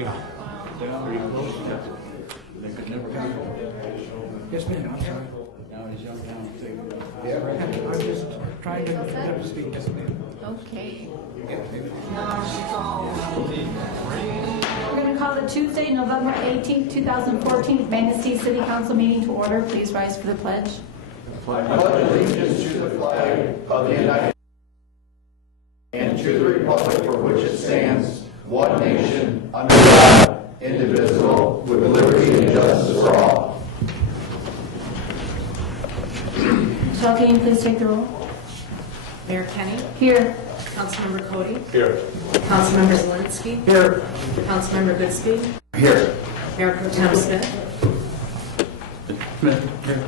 Yeah. Are you close? They could never come. Yes, ma'am. I'm sorry. Now he's young down to take it. I'm just trying to get up to speed. Yes, ma'am. Okay. Yeah, maybe. We're going to call the Tuesday, November 18th, 2014 Manistee City Council meeting to order. Please rise for the pledge. I pledge allegiance to the flag of the United States and to the republic for which it stands, one nation, under God, indivisible, with liberty and justice for all. Michelle, can you please take the roll? Mayor Kenny. Here. Councilmember Cody. Here. Councilmember Zelensky. Here. Councilmember Goodspeed. Here. Mayor Pro Tem Smith. Smith, here.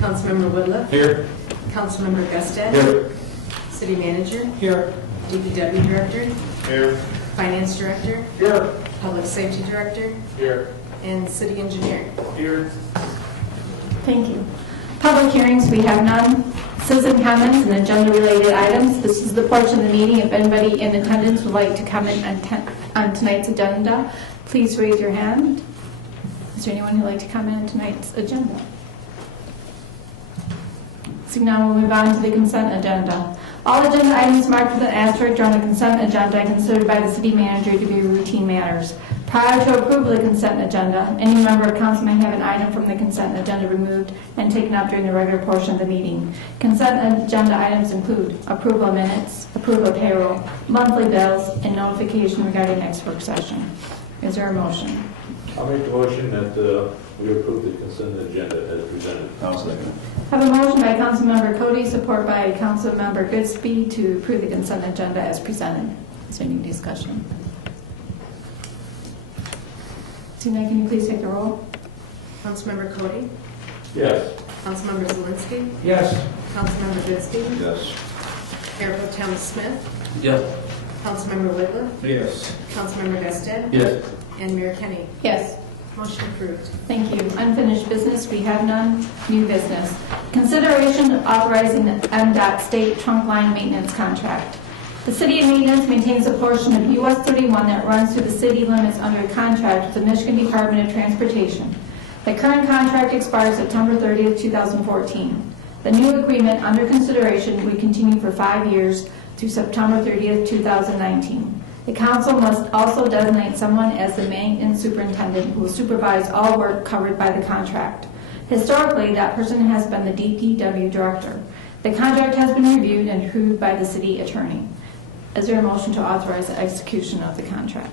Councilmember Whitliff. Here. Councilmember Gusted. Here. City Manager. Here. DPW Director. Here. Finance Director. Here. Public Safety Director. Here. And City Engineer. Here. Thank you. Public hearings, we have none. Citizen comments and agenda-related items. This is the portion of the meeting. If anybody in attendance would like to comment on tonight's agenda, please raise your hand. Is there anyone who would like to comment on tonight's agenda? So now we'll move on to the consent agenda. All agenda items marked with an asterisk on the consent agenda are considered by the city manager to be routine matters. Prior to approval of the consent agenda, any member of council may have an item from the consent agenda removed and taken up during the regular portion of the meeting. Consent agenda items include approval of minutes, approval of payroll, monthly bills, and notification regarding next work session. Is there a motion? I'll make the motion that we approve the consent agenda as presented. I'll second. I have a motion by Councilmember Cody, support by Councilmember Goodspeed to approve the consent agenda as presented. Is there any discussion? Tina, can you please take the roll? Councilmember Cody. Yes. Councilmember Zelensky. Yes. Councilmember Goodspeed. Yes. Mayor Pro Tem Smith. Yes. Councilmember Whitliff. Yes. Councilmember Gusted. Yes. And Mayor Kenny. Yes. Motion approved. Thank you. Unfinished business, we have none. New business. Consideration of authorizing the MDOT state trunk line maintenance contract. The city of Maintenance maintains a portion of US 31 that runs through the city limits under a contract with the Michigan Department of Transportation. The current contract expires September 30th, 2014. The new agreement under consideration would continue for 5 years through September 30th, 2019. The council must also designate someone as the maintenance superintendent who will supervise all work covered by the contract. Historically, that person has been the DPW director. The contract has been reviewed and approved by the city attorney. Is there a motion to authorize the execution of the contract?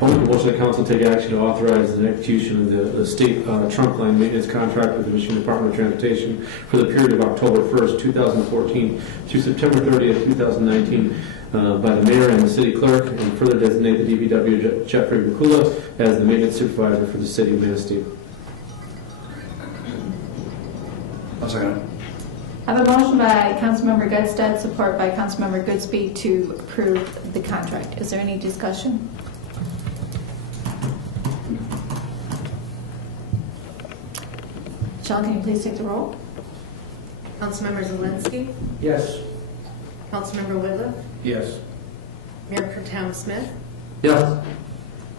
I'll make a motion that council take action to authorize the execution of the state trunk line maintenance contract with the Michigan Department of Transportation for the period of October 1st, 2014 through September 30th, 2019 by the mayor and the city clerk, and further designate the DPW Jeffrey Ricula as the maintenance supervisor for the city of Manistee. I'll second. I have a motion by Councilmember Gusted, support by Councilmember Goodspeed to approve the contract. Is there any discussion? Michelle, can you please take the roll? Councilmember Zelensky. Yes. Councilmember Whitliff. Yes. Mayor Pro Tem Smith. Yes.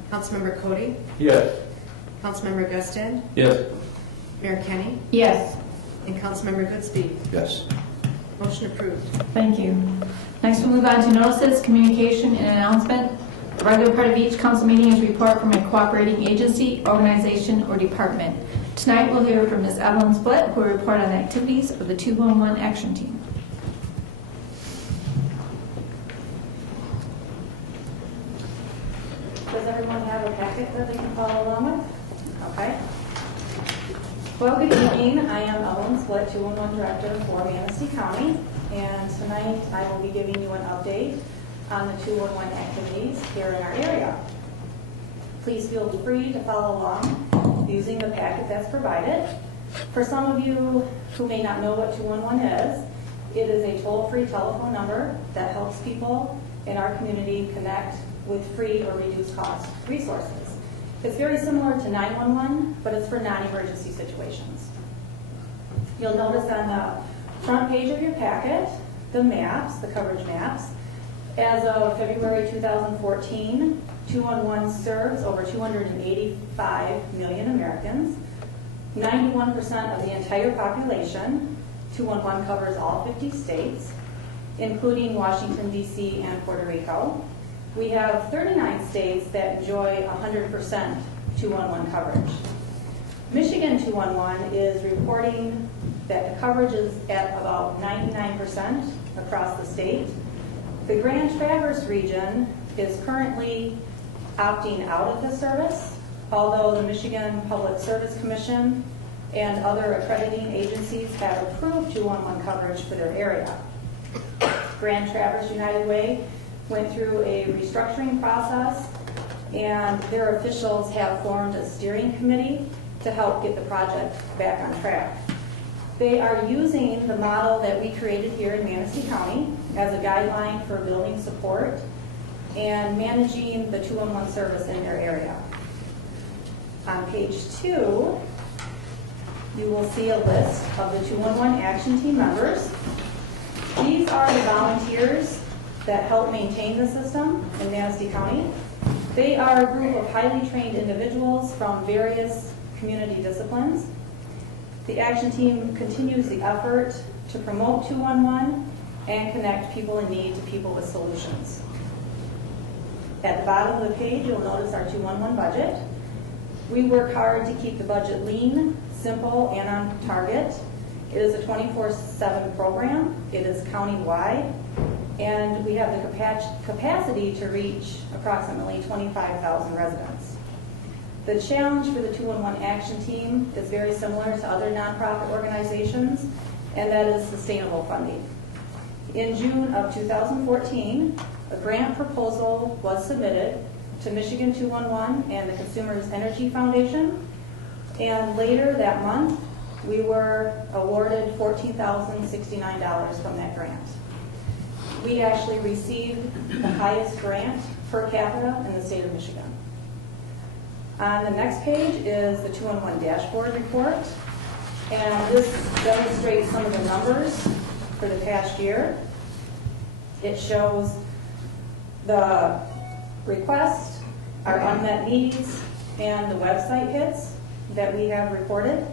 Councilmember Cody. Yes. Councilmember Gusted. Yes. Mayor Kenny. Yes. And Councilmember Goodspeed. Yes. Motion approved. Thank you. Next, we'll move on to notices, communication, and announcement. The regular part of each council meeting is a report from a cooperating agency, organization, or department. Tonight, we'll hear from Ms. Evelyn Splitt, who will report on the activities of the 211 Action Team. Does everyone have a packet that they can follow along with? Okay. Well, good evening. I am Evelyn Splitt, 211 Director for Manistee County, and tonight I will be giving you an update on the 211 activities here in our area. Please feel free to follow along using the packet that's provided. For some of you who may not know what 211 is, it is a toll-free telephone number that helps people in our community connect with free or reduced cost resources. It's very similar to 911, but it's for non-emergency situations. You'll notice on the front page of your packet, the maps, the coverage maps. As of February 2014, 211 serves over 285 million Americans, 91% of the entire population. 211 covers all 50 states, including Washington, D.C. and Puerto Rico. We have 39 states that enjoy 100% 211 coverage. Michigan 211 is reporting that the coverage is at about 99% across the state. The Grand Traverse region is currently opting out of the service, although the Michigan Public Service Commission and other accrediting agencies have approved 211 coverage for their area. Grand Traverse United Way went through a restructuring process, and their officials have formed a steering committee to help get the project back on track. They are using the model that we created here in Manistee County as a guideline for building support and managing the 211 service in their area. On page 2, you will see a list of the 211 Action Team members. These are the volunteers that help maintain the system in Manistee County. They are a group of highly trained individuals from various community disciplines. The Action Team continues the effort to promote 211 and connect people in need to people with solutions. At the bottom of the page, you'll notice our 211 budget. We work hard to keep the budget lean, simple, and on target. It is a 24/7 program. It is county-wide, and we have the capacity to reach approximately 25,000 residents. The challenge for the 211 Action Team is very similar to other nonprofit organizations, and that is sustainable funding. In June of 2014, a grant proposal was submitted to Michigan 211 and the Consumers Energy Foundation, and later that month, we were awarded $14,069 from that grant. We actually received the highest grant per capita in the state of Michigan. On the next page is the 211 dashboard report, and this demonstrates some of the numbers for the past year. It shows the requests, our unmet needs, and the website hits that we have reported.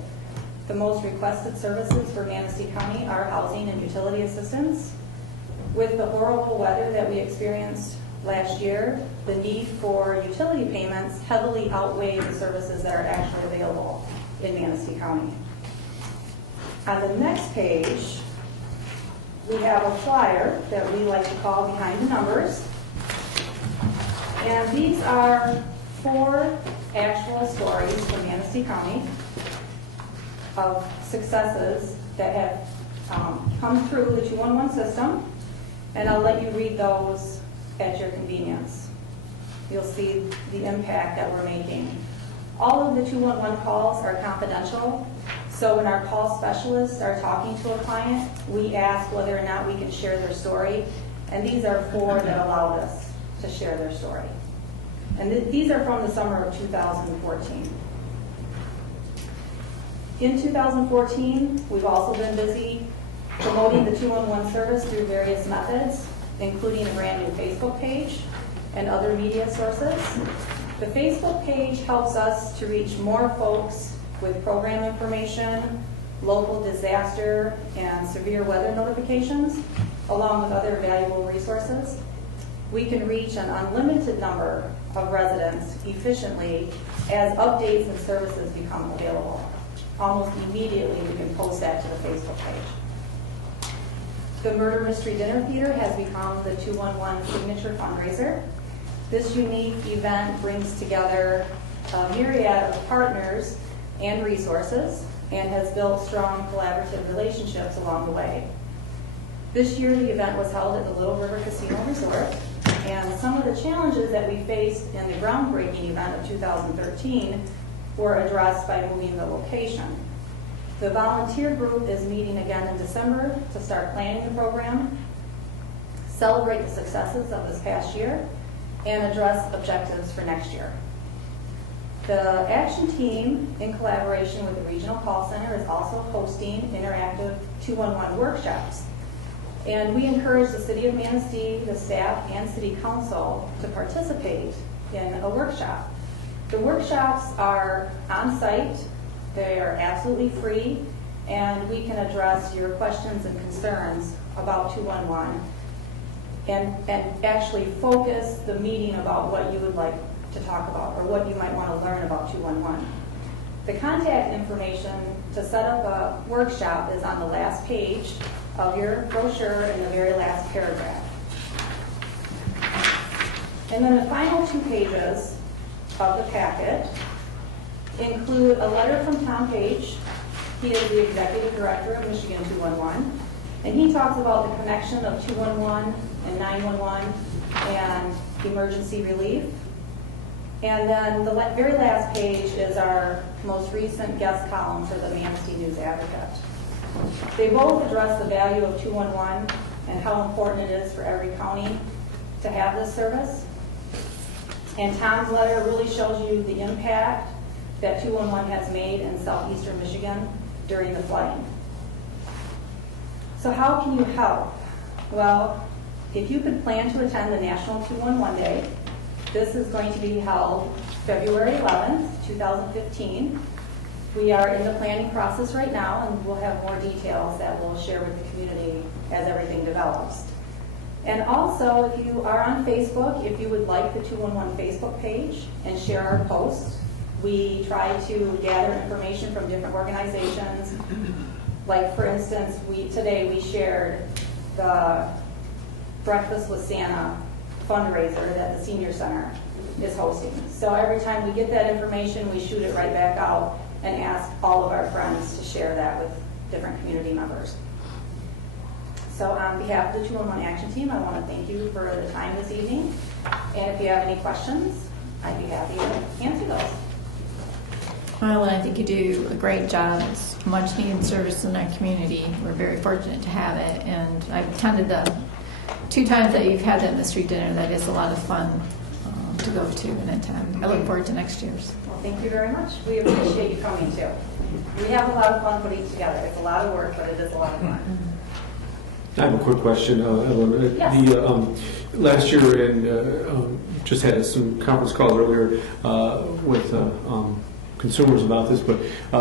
The most requested services for Manistee County are housing and utility assistance. With the horrible weather that we experienced last year, the need for utility payments heavily outweighed the services that are actually available in Manistee County. On the next page, we have a flyer that we like to call Behind the Numbers. And these are 4 actual stories from Manistee County of successes that have come through the 211 system, and I'll let you read those at your convenience. You'll see the impact that we're making. All of the 211 calls are confidential, so when our call specialists are talking to a client, we ask whether or not we can share their story, and these are 4 that allowed us to share their story. And these are from the summer of 2014. In 2014, we've also been busy promoting the 211 service through various methods, including a brand new Facebook page and other media sources. The Facebook page helps us to reach more folks with program information, local disaster and severe weather notifications, along with other valuable resources. We can reach an unlimited number of residents efficiently as updates and services become available. Almost immediately, we can post that to the Facebook page. The Murder Mystery Dinner Theater has become the 211 signature fundraiser. This unique event brings together a myriad of partners and resources and has built strong collaborative relationships along the way. This year, the event was held at the Little River Casino Resort, and some of the challenges that we faced in the groundbreaking event of 2013 were addressed by moving the location. The volunteer group is meeting again in December to start planning the program, celebrate the successes of this past year, and address objectives for next year. The Action Team, in collaboration with the Regional Call Center, is also hosting interactive 211 workshops. And we encourage the City of Manistee, the staff, and City Council to participate in a workshop. The workshops are on-site, they are absolutely free, and we can address your questions and concerns about 211 and actually focus the meeting about what you would like to talk about or what you might want to learn about 211. The contact information to set up a workshop is on the last page of your brochure in the very last paragraph. And then the final 2 pages of the packet include a letter from Tom Page. He is the Executive Director of Michigan 211, and he talks about the connection of 211 and 911 and emergency relief. And then the very last page is our most recent guest column for the Manistee News Advocate. They both address the value of 211 and how important it is for every county to have this service. And Tom's letter really shows you the impact that 211 has made in southeastern Michigan during the flooding. So how can you help? Well, if you could plan to attend the National 211 Day, this is going to be held February 11th, 2015. We are in the planning process right now, and we'll have more details that we'll share with the community as everything develops. And also, if you are on Facebook, if you would like the 211 Facebook page and share our posts, we try to gather information from different organizations. Like, for instance, today we shared the Breakfast with Santa fundraiser that the Senior Center is hosting. So every time we get that information, we shoot it right back out and ask all of our friends to share that with different community members. So on behalf of the 211 Action Team, I want to thank you for the time this evening. And if you have any questions, I'd be happy to answer those. Well, I think you do a great job. It's much needed service in our community. We're very fortunate to have it, and I've attended the 2 times that you've had that in the street dinner. That is a lot of fun to go to and attend. I look forward to next year's. Well, thank you very much. We appreciate you coming too. We have a lot of fun putting it together. It's a lot of work, but it is a lot of fun. I have a quick question, Evelyn. Yes. Last year, and just had some conference calls earlier with consumers about this, but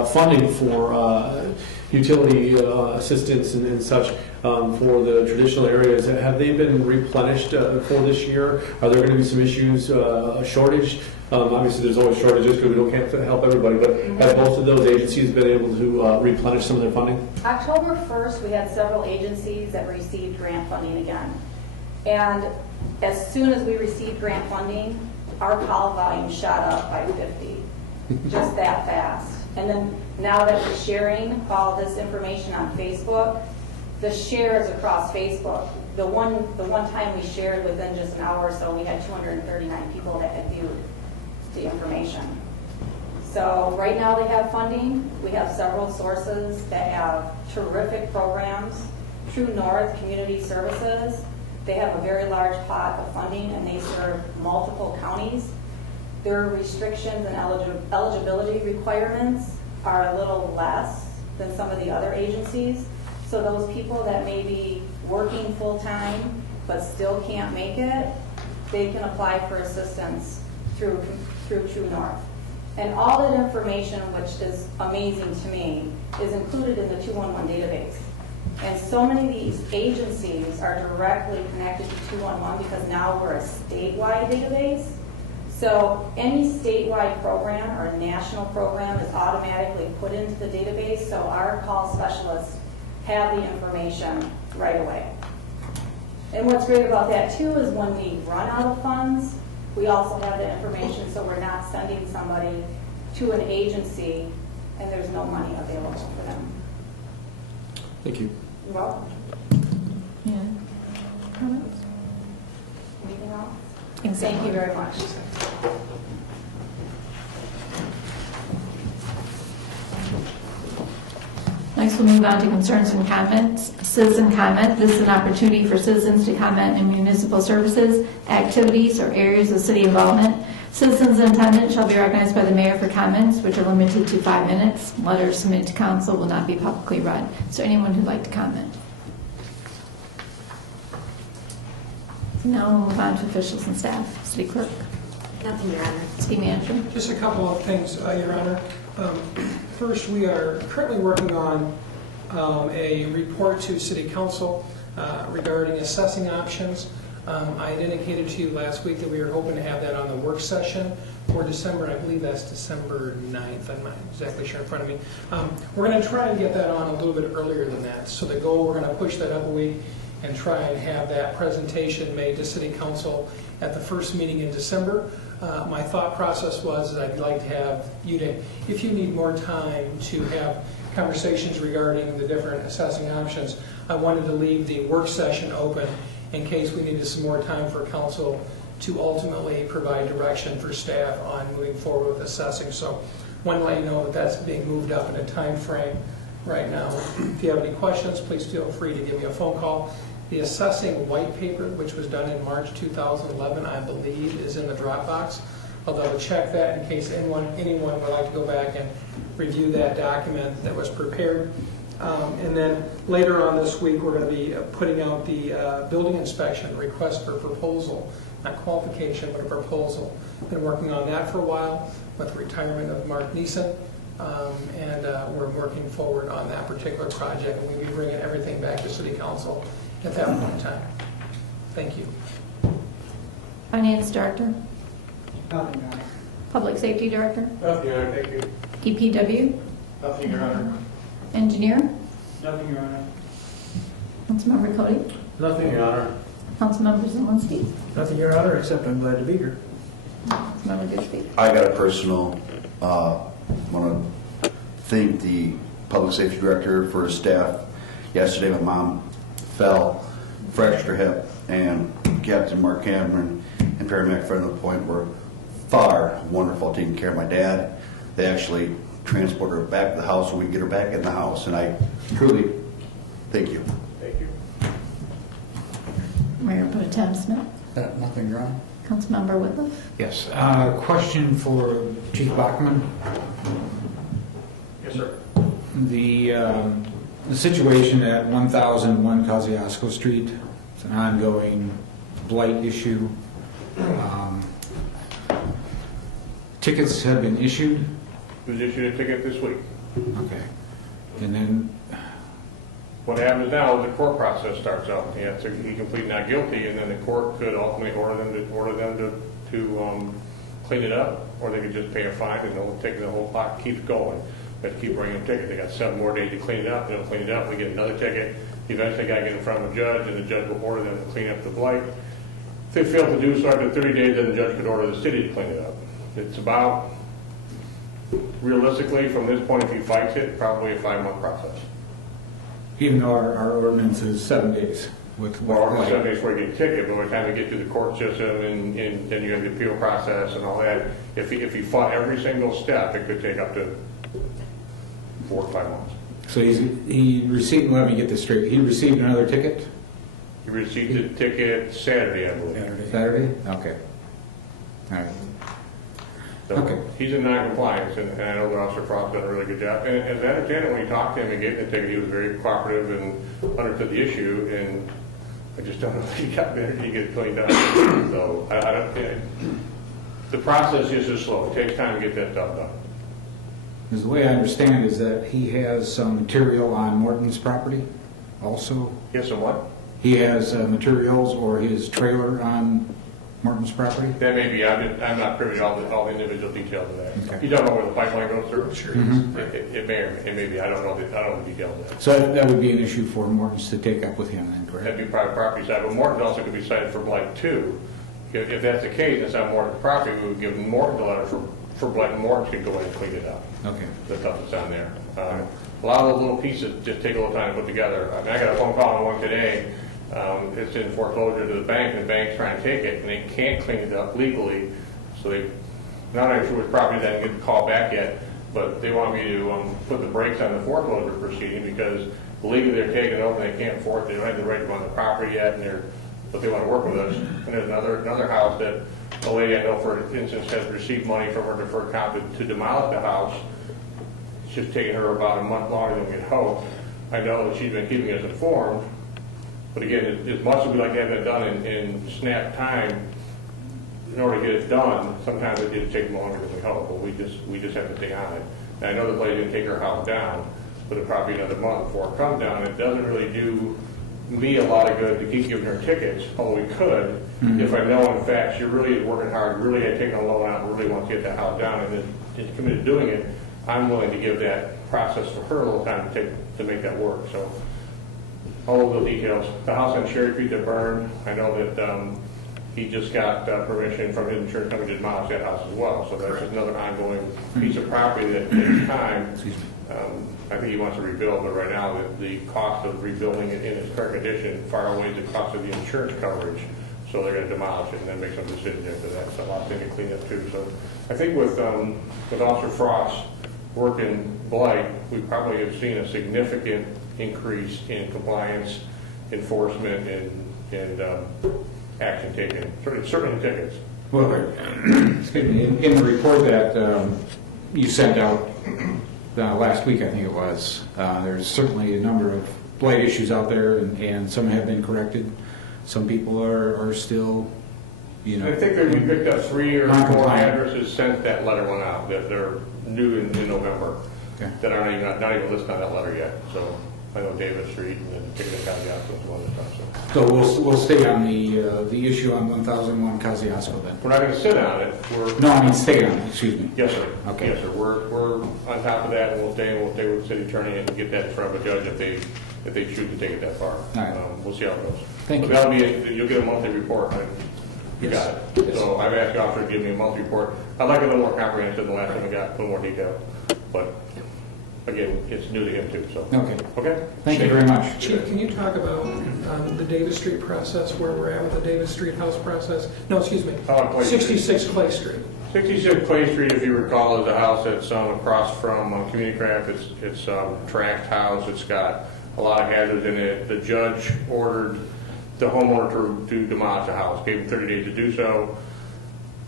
funding for utility assistance and such for the traditional areas, have they been replenished for this year? Are there going to be some issues, a shortage? Obviously, there's always shortages because we can't help everybody, but have both of those agencies been able to replenish some of their funding? October 1st, we had several agencies that received grant funding again. And as soon as we received grant funding, our call volume shot up by 50, just that fast. And then now that we're sharing all this information on Facebook, the shares across Facebook, the one time we shared within just an hour or so, we had 239 people that had viewed the information. So right now they have funding. We have several sources that have terrific programs. True North Community Services, they have a very large pot of funding and they serve multiple counties. Their restrictions and eligibility requirements are a little less than some of the other agencies. So those people that may be working full-time but still can't make it, they can apply for assistance through True North. And all that information, which is amazing to me, is included in the 211 database. And so many of these agencies are directly connected to 211 because now we're a statewide database. So any statewide program or national program is automatically put into the database, so our call specialists have the information right away. And what's great about that too is when we run out of funds, we also have the information, so we're not sending somebody to an agency and there's no money available for them. Thank you. You're welcome. Yeah. Comments? Anything else? Exactly. Thank you very much. Next, we'll move on to concerns and comments. Citizen comment. This is an opportunity for citizens to comment on municipal services, activities, or areas of city involvement. Citizens in attendance shall be recognized by the mayor for comments, which are limited to 5 minutes. Letters submitted to council will not be publicly read. Is there anyone who'd like to comment? Now we'll move on to officials and staff. City Clerk, Nothing, Your Honor. City Manager. Just a couple of things, Your Honor. First, we are currently working on a report to City Council regarding assessing options. I had indicated to you last week that we were hoping to have that on the work session for December. I believe that's December 9th. I'm not exactly sure in front of me. We're going to try and get that on a little bit earlier than that. So the goal, we're going to push that up a week and try and have that presentation made to City Council at the first meeting in December. My thought process was that I'd like to have you to, if you need more time to have conversations regarding the different assessing options, I wanted to leave the work session open in case we needed some more time for council to ultimately provide direction for staff on moving forward with assessing. So want to let you know that that's being moved up in a time frame right now. If you have any questions, please feel free to give me a phone call. The assessing white paper, which was done in March 2011, I believe is in the Dropbox. I'll double check that in case anyone would like to go back and review that document that was prepared. And then later on this week, we're going to be putting out the building inspection request for proposal, not qualification, but a proposal. Been working on that for a while with the retirement of Mark Neeson, and we're working forward on that particular project. And we'll be bringing everything back to City Council at that point in time. Thank you. Finance Director. Nothing, Your Honor. Public Safety Director. Nothing, Your Honor, thank you. DPW. Nothing, Your Honor. Engineer. Nothing, Your Honor. Councilmember Cody. Nothing, Your Honor. Councilmember Zelinski. Nothing, Your Honor, except I'm glad to be here. Councilmember Goodspeed. I got a personal, want to thank the public safety director for his staff. Yesterday, my mom fell, fractured her hip, and Captain Mark Cameron and Paramedic Friend of the Point were far wonderful taking care of my dad. They actually transported her back to the house so we can get her back in the house, and I truly thank you. Thank you. Mayor Pro Tem Smith. Nothing, Your Honor. Councilmember Whitliff. Yes. Question for Chief Bachman. Yes, sir. The situation at 1001 Kosciuszko Street, it's an ongoing blight issue. Tickets have been issued. It was issued a ticket this week. Okay. And then, What happens now is the court process starts out. He has to be complete not guilty, and then the court could ultimately order them to clean it up, or they could just pay a fine and the whole pot keeps going. They keep bringing them tickets. They got 7 more days to clean it up. They don't clean it up, we get another ticket. Eventually, got to get in front of a judge, and the judge will order them to clean up the blight. If they fail to do so after 30 days, then the judge could order the city to clean it up. It's about, realistically, from this point, if he fights it, probably a 5-month process. even though our ordinance is 7 days with Or blight. 7 days before you get a ticket, but by the time you get through the court system and then you have the appeal process and all that, if he fought every single step, it could take up to 4 to 5 months. So he received, let me get this straight, he received another ticket? He received the ticket Saturday, I believe. Saturday? Okay. All right. So Okay. he's in non-compliance, and I know the Officer Frost done a really good job. And as I understand it, when you talked to him and gave him the ticket, he was very cooperative and understood the issue, and I just don't know if he got better, he get cleaned up. So I don't, the process is just slow. It takes time to get that stuff done. Because the way I understand is that he has some material on Morton's property also. Yes, and what? He has materials or his trailer on Morton's property? That may be, I'm not privy to all the individual details of that. Okay. You don't know where the pipeline goes through? Sure. Mhm. It may or it may be, I don't know the details of that. So that would be an issue for Morton's to take up with him then, correct? That'd be private property side, but Morton also could be cited for blight too. If that's the case, it's on Morton's property, we would give Morton the letter for blight, and Morton could go in and clean it up. Okay. The stuff that's on there. A lot of those little pieces just take a little time to put together. I mean, I got a phone call on one today. It's in foreclosure to the bank, and the bank's trying to take it, and they can't clean it up legally. So they, not even sure which property, they didn't get the call back yet, but they want me to put the brakes on the foreclosure proceeding because legally they're taking it over and they can't enforce it. They don't have the right to run the property yet, but they want to work with us. And there's another house that a lady I know, for instance, has received money from her deferred account to demolish the house. It's just taken her about a month longer than we had hoped. I know that she's been keeping us informed, But again, as much as we like to have that done in snap time, in order to get it done, sometimes it did take longer than we hoped, but we just have to stay on it. And I know the place didn't take our house down, but it's probably another month before it comes down. It doesn't really do me a lot of good to keep giving her tickets, although we could, if I know in fact she really is working hard, really had taken a loan out, really wants to get that house down, and is committed to doing it. I'm willing to give that process for her a little time to make that work. So all of those details. The house on Cherry Creek that burned, I know that he just got permission from his insurance company to demolish that house as well. So that's another ongoing piece of property that takes time. I think he wants to rebuild, but right now the cost of rebuilding it in its current condition far outweighs the cost of the insurance coverage. So they're going to demolish it and then make some decisions after that. So a lot of things to clean up too. So I think with Officer Frost working Blight, we probably have seen a significant increase in compliance, enforcement, and action taken. Certainly tickets. Well, excuse me, in the report that you sent out last week, I think it was, there's certainly a number of blight issues out there, and some have been corrected. Some people are still, I think that we picked up 3 or 4 non-compliant addresses since that letter went out that they're new in November, Okay. that are not even listed on that letter yet. So I know David Street and then Picnic Casiasco and some other stuff. So we'll stay on the issue on 1001 Casiasco then. We're not going to sit on it. No, I mean stay on it. Excuse me. Yes, sir. Okay. Yes, sir. We're on top of that, and we'll stay with the city attorney and get that in front of a judge if they choose to take it that far. All right. We'll see how it goes. Thank you. That'll be you'll get a monthly report. Right? You Yes. got it. Yes. So I've asked the officer to give me a monthly report. I'd like a little more comprehensive than the last time we got, a little more detail. But again, it's new to him too. So Okay. Okay. Thank you very much. Chief, can you talk about the Davis Street process, where we're at with the Davis Street house process? No, excuse me, Clay Street. 66 Clay Street. 66 Clay Street, if you recall, is a house that's across from Community Craft. It's a tract house. It's got a lot of hazards in it. The judge ordered the homeowner to demolish the house, gave him 30 days to do so.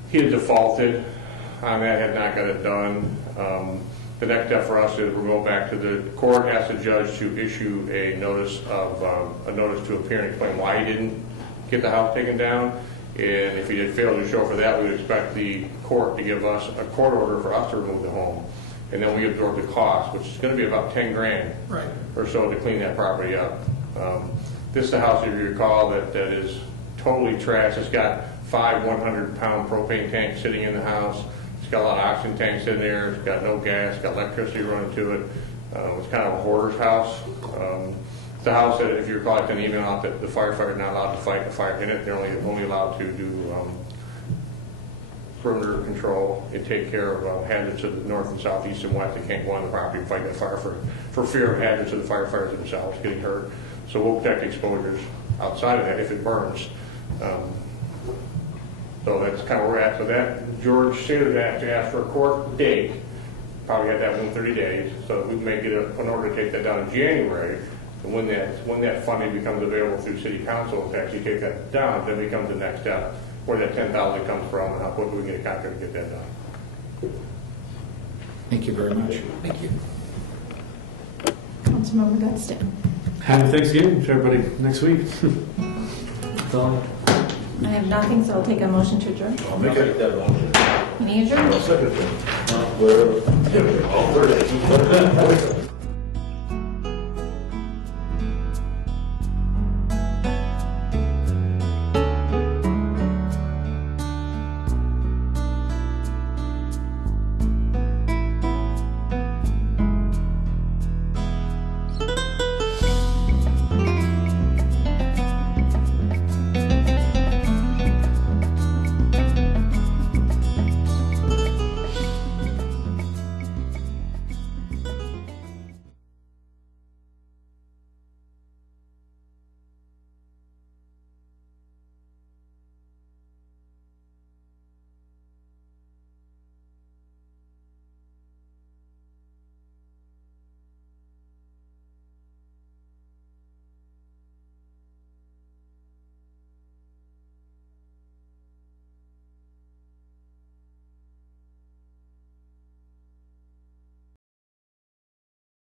He had defaulted on that, had not got it done. The next step for us is we're going back to the court, ask the judge to issue a notice to appear and explain why he didn't get the house taken down. And if he did fail to show for that, we would expect the court to give us a court order for us to remove the home. And then we absorb the cost, which is going to be about 10 grand Right. or so to clean that property up. This is a house, if you recall, that is totally trashed. It's got 5 100-pound propane tanks sitting in the house. It's got a lot of oxygen tanks in there. It's got no gas. It's got electricity running to it. It's kind of a hoarder's house. It's a house that, if you recall, I sent an email out that the firefighters are not allowed to fight the fire in it. They're only allowed to do perimeter control and take care of hazards to the north and south, east and west. They can't go on the property and fight that fire for fear of hazards to the firefighters themselves getting hurt. So we'll protect exposures outside of that if it burns. So that's kind of where we're at. So that, George Saylor actually asked for a court date. Probably had that within 30 days. So we may get an order to take that down in January. And when that funding becomes available through City Council to actually take that down, then becomes the next step, where that $10,000 comes from and how quickly we can get a contract to get that done. Thank you very much. Thank you. Councilmember Gutston. Happy Thanksgiving to everybody next week. That's all I have. I have nothing, so I'll take a motion to adjourn. I'll make that motion. Any adjournment? I'll second it. All 30.